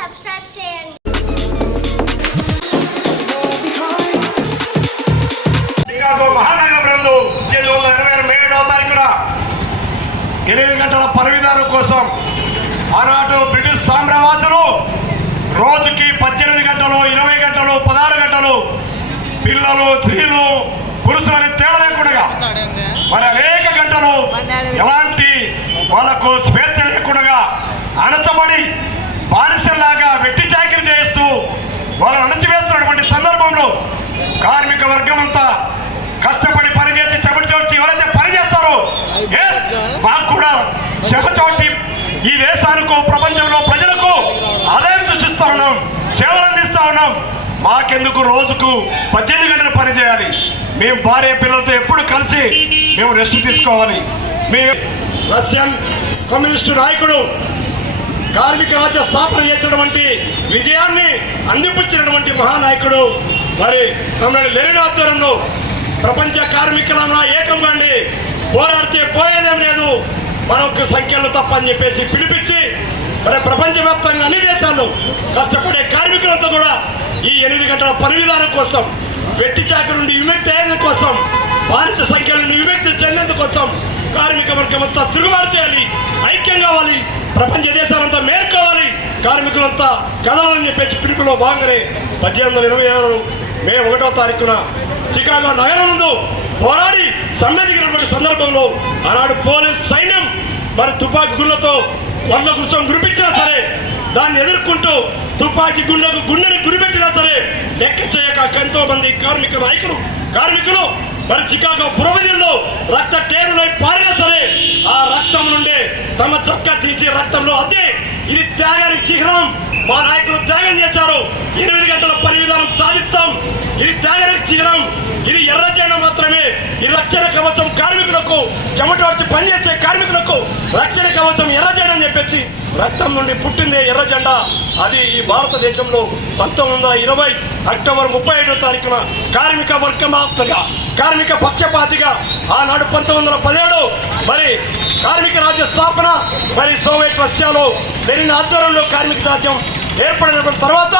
Subscribe చేయండి. ఇరవై ఎనిమిది గంటల పరివిధానం కోసం ఆనాడు బ్రిటిష్ సామ్రాజ్యులు రోజుకి పద్దెనిమిది గంటలు ఇరవై గంటలు పదహారు గంటలు పిల్లలు స్త్రీలు పురుషులని తేడా లేకుండా మరి అనేక గంటలు ఎలాంటి వాళ్ళకు స్వేచ్ఛ లేకుండా అణచబడి బానిసల్లాగా వెట్టి చాకిరి చేస్తూ వాళ్ళని అణచివేస్తున్నటువంటి సందర్భంలో కార్మిక వర్గం అంతా కష్టపడి పనిచేసి చెమటోడ్చి ఎవరైతే పనిచేస్తారో మాకు కూడా చెమటోటి ఈ దేశానికి ప్రపంచంలో ప్రజలకు ఆదాయం సృష్టిస్తా ఉన్నాం సేవలు అందిస్తా ఉన్నాం. మాకెందుకు రోజుకు పద్దెనిమిది గంటలు పనిచేయాలి మేము భార్య పిల్లలతో ఎప్పుడు కలిసి మేము రెస్ట్ తీసుకోవాలి? మేము రష్యన్ కమ్యూనిస్టు నాయకుడు కార్మిక రాజ్య స్థాపన చేసినటువంటి విజయాన్ని అందిపుచ్చినటువంటి మహానాయకుడు మరి మమ్మల్ని లెనిన్ ఆధ్వర్యంలో ప్రపంచ కార్మికులను ఏకం కండి. పోరాడితే పోయేదేం లేదు. మనకు సంఖ్యలు తప్పని చెప్పేసి పిలిపించి మరి ప్రపంచవ్యాప్తంగా అన్ని దేశాల్లో కష్టపడే కార్మికులంతా కూడా ఈ ఎనిమిది గంటల పని విధానం కోసం వెట్టి చాకరి నుండి విముక్తి అయ్యేందుకోసం బాధిత సంఖ్యల నుండి విముక్తి చెందేందుకోసం కార్మిక వర్గం అంతా తిరుగుబాటు చేయాలి ఐక్యం కావాలి ప్రపంచ దేశాలంతా మేర్కోవాలి కార్మికులంతా కదవాలని చెప్పేసి పిలుపులో భాగంగానే పద్దెనిమిది వందల ఇరవై ఆరు మే ఒకటో తారీఖున చికాగో నగరం ముందు పోరాడి సమ్మెదిగినటువంటి సందర్భంలో ఆనాడు పోలీస్ సైన్యం మరి తుపాకీ గుళ్ళతో వర్ణ కూర్చొని గురిపించినా సరే దాన్ని ఎదుర్కొంటూ తుపాకీ గుండెకు గుండెని గురిపెట్టినా సరే లెక్క చేయక ఎంతో మంది కార్మిక నాయకులు కార్మికులు మరి చికాగో పురవిధుల్లో రక్త టేరులై పారినా సరే ఆ రక్తం నుండే తమ చొక్కా తీసి రక్తంలో అదే. ఇది త్యాగానికి శిఖరం. మా నాయకులు త్యాగం చేశారు. ఎనిమిది గంటల పని విధానం సాధిస్తాం. ఇది త్యాగానికి శిఖరం. ఇది ఎర్ర మాత్రమే. ఈ రక్షణ కవచం కార్మికులకు చెమట వచ్చి పనిచేసే కార్మికులకు రక్షణ కవచం ఎర్ర రక్తం నుండి పుట్టిందే ఎర్ర జెండా. అది ఈ భారతదేశంలో పంతొమ్మిది వందల ఇరవై అక్టోబర్ ముప్పై ఐదో తారీఖున కార్మిక వర్గమాప్తగా కార్మిక పక్షపాతిగా ఆనాడు పంతొమ్మిది వందల పదిహేడు మరి కార్మిక రాజ్య స్థాపన మరి సోవియట్ రష్యాలో జరిగిన ఆధ్వర్యంలో కార్మిక రాజ్యం ఏర్పడిన తర్వాత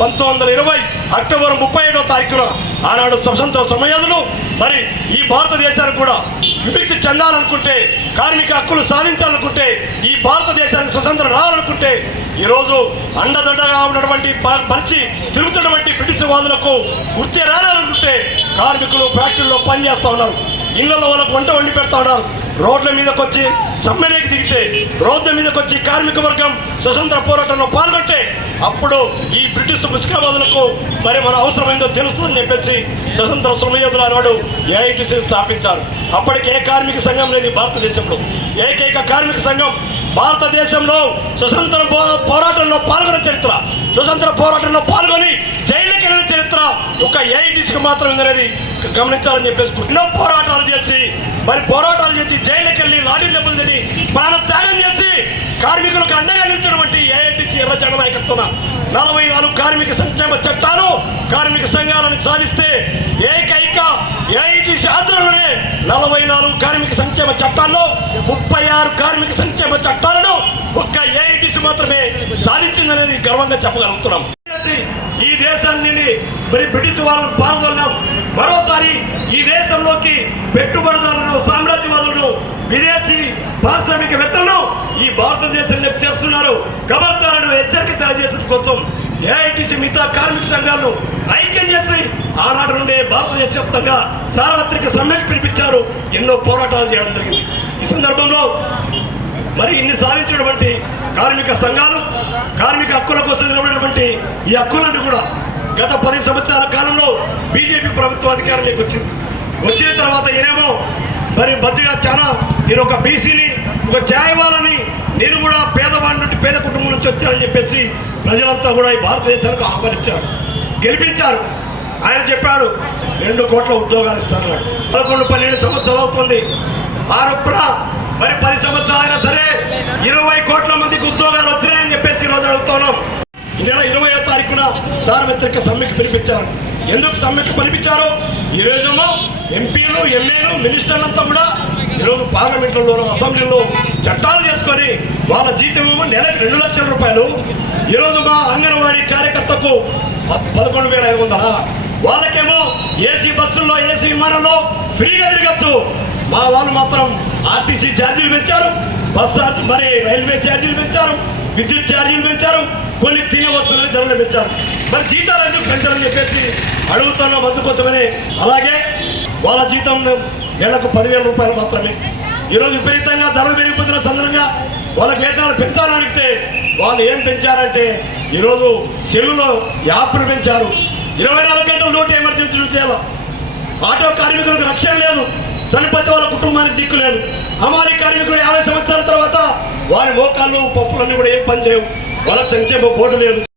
పంతొమ్మిది వందల ఇరవై అక్టోబర్ ముప్పై ఏడో తారీఖున ఆనాడు స్వతంత్ర సమయంలో మరి ఈ భారతదేశానికి కూడా విముక్తి చెందాలనుకుంటే కార్మిక హక్కులు సాధించాలనుకుంటే ఈ భారత స్వతంత్రం రావాలనుకుంటే ఈరోజు అండదండగా ఉన్నటువంటి పరిచి తిరుగుతున్నటువంటి బ్రిటిష్ వాదులకు వృత్తి రావాలనుకుంటే కార్మికులు ఫ్యాక్టరీలో పనిచేస్తూ ఉన్నారు. ఇళ్ళలో వాళ్ళకు వంట వండి పెడతా ఉన్నారు. రోడ్ల మీదకి వచ్చి సమ్మెలోకి దిగితే రోడ్ల మీదకి వచ్చి కార్మిక వర్గం స్వతంత్ర పోరాటంలో పాల్గొంటే అప్పుడు ఈ బ్రిటిష్ ముస్లింలకు మరి మన అవసరమైందో తెలుస్తుందని చెప్పేసి స్వతంత్ర సమయోధులు అన్నాడు ఏఐటీసీ స్థాపించారు. అప్పటికి ఏ కార్మిక సంఘం లేదు భారతదేశంలో ఏకైక కార్మిక సంఘం భారతదేశంలో స్వతంత్ర పోరా- పోరాటంలో పాల్గొన్న చరిత్ర. స్వతంత్ర పోరాటంలో పాల్గొని జైలుకి వెళ్ళిన చరిత్ర ఒక ఏఐటీసీకి మాత్రం అనేది గమనించాలని చెప్పేసి ఎన్నో పోరాటాలు చేసి మరి పోరాటాలు చేసి జైలుకి వెళ్ళి లాఠీ దెబ్బలు తిని ప్రాణ త్యాగం చేసి కార్మికులకు అండగా నిలిచినటువంటి ఏఐటీసీ ఎర్రచండ నాయకత్వం నలభై నాలుగు కార్మిక సంక్షేమ చట్టాలు కార్మిక సంఘాలను సాధిస్తే ఏకైక ఏఐటీసీ ఆధ్వర్యం నలభై నాలుగు కార్మిక సంక్షేమ చట్టాల్లో ముప్పై ఆరు కార్మిక సంక్షేమ చట్టాలను ఒక్క ఏఐటీసీ మాత్రమే సాధించిందనేది గర్వంగా చెప్పగలుగుతున్నాం. ఈ దేశాన్ని మరి బ్రిటిష్ వాళ్ళను పాల్గొన్నాం మరోసారి ఈ దేశంలోకి పెట్టుబడిదారులను సామ్రాజ్యవాదులను విదేశీ పారిశ్రామికవేత్తలను ఈ భారతదేశం చేస్తున్నారు. గవర్నర్లను హెచ్చరిక తెలియజేయడం కోసం ఏఐటీసీ మిగతా కార్మిక సంఘాలు ఐక్యం చేసి ఆనాటి నుండే భారతదేశ వ్యాప్తంగా సార్వత్రిక సమ్మెకు పిలిపించారు. ఎన్నో పోరాటాలు చేయడం జరిగింది. ఈ సందర్భంలో మరి ఇన్ని సాధించినటువంటి కార్మిక సంఘాలు కార్మిక హక్కుల కోసం నిలబడినటువంటి ఈ హక్కులన్నీ కూడా గత పది సంవత్సరాల కాలంలో బీజేపీ ప్రభుత్వం అధికారంలోకి వచ్చింది. వచ్చిన తర్వాత ఈయనేమో మరి మధ్యగా చాలా నేను ఒక బీసీని ఒక ఛాయవాలని నేను కూడా పేదవాడి నుండి పేద కుటుంబం నుంచి వచ్చానని చెప్పేసి ప్రజలంతా కూడా ఈ భారతదేశానికి ఆహ్వానించారు. గెలిపించారు. ఆయన చెప్పాడు రెండు కోట్ల ఉద్యోగాలు ఇస్తాను. పదకొండు పన్నెండు సంవత్సరాలు అవుతుంది. ఆరొప్పున మరి పది సంవత్సరాలు అయినా సరే ఇరవై కోట్ల మందికి ఉద్యోగాలు వచ్చినాయని చెప్పేసి ఈరోజు అడుగుతున్నాం. ఈ నెల ఇరవయో తారీఖున సార్వత్రిక సమ్మెకి పిలిపించారు. ఎందుకు సమ్మెకి పిలిపించారు? ఈ రోజేమో ఎంపీలు ఎమ్మెల్యేలు మినిస్టర్లంతా కూడా ఈరోజు పార్లమెంట్లో అసెంబ్లీలో చట్టాలు చేసుకొని వాళ్ళ జీతం నెలకి రెండు లక్షల రూపాయలు. ఈరోజు మా అంగన్వాడీ కార్యకర్తకు పదకొండు వేల ఐదు వందల? వాళ్ళకేమో ఏసీ బస్సుల్లో ఏసీ విమానంలో ఫ్రీగా తిరగచ్చు. మా వాళ్ళు మాత్రం ఆర్టీసీ ఛార్జీలు పెంచారు బస్సు మరి రైల్వే ఛార్జీలు పెంచారు విద్యుత్ ఛార్జీలు పెంచారు కొన్ని తినే వస్తువులు ధరలు పెంచారు. మరి జీతాలు ఎందుకు పెంచాలని చెప్పేసి అడుగుతున్న మందు కోసమని. అలాగే వాళ్ళ జీతం నెలకు పదివేల రూపాయలు మాత్రమే. ఈరోజు విపరీతంగా ధరలు పెరిగిపోతున్న సందర్భంగా వాళ్ళ వేతనాలు పెంచాలని అడిగితే వాళ్ళు ఏం పెంచారంటే ఈరోజు సెల్లులో యాప్లు పెంచారు. ఇరవై నాలుగు గంటలు నోటి ఎమర్జెన్సీలు చేయాలి ఆటో కార్మికులకు రక్షణ లేదు. చనిపోతే వాళ్ళ కుటుంబానికి దిక్కు లేదు. అమాలి కార్మికులు యాభై సంవత్సరాల తర్వాత వారి మోకాళ్ళు పప్పులన్నీ కూడా ఏం పని చేయవు వాళ్ళకి సంక్షేమ బోర్డు లేదు.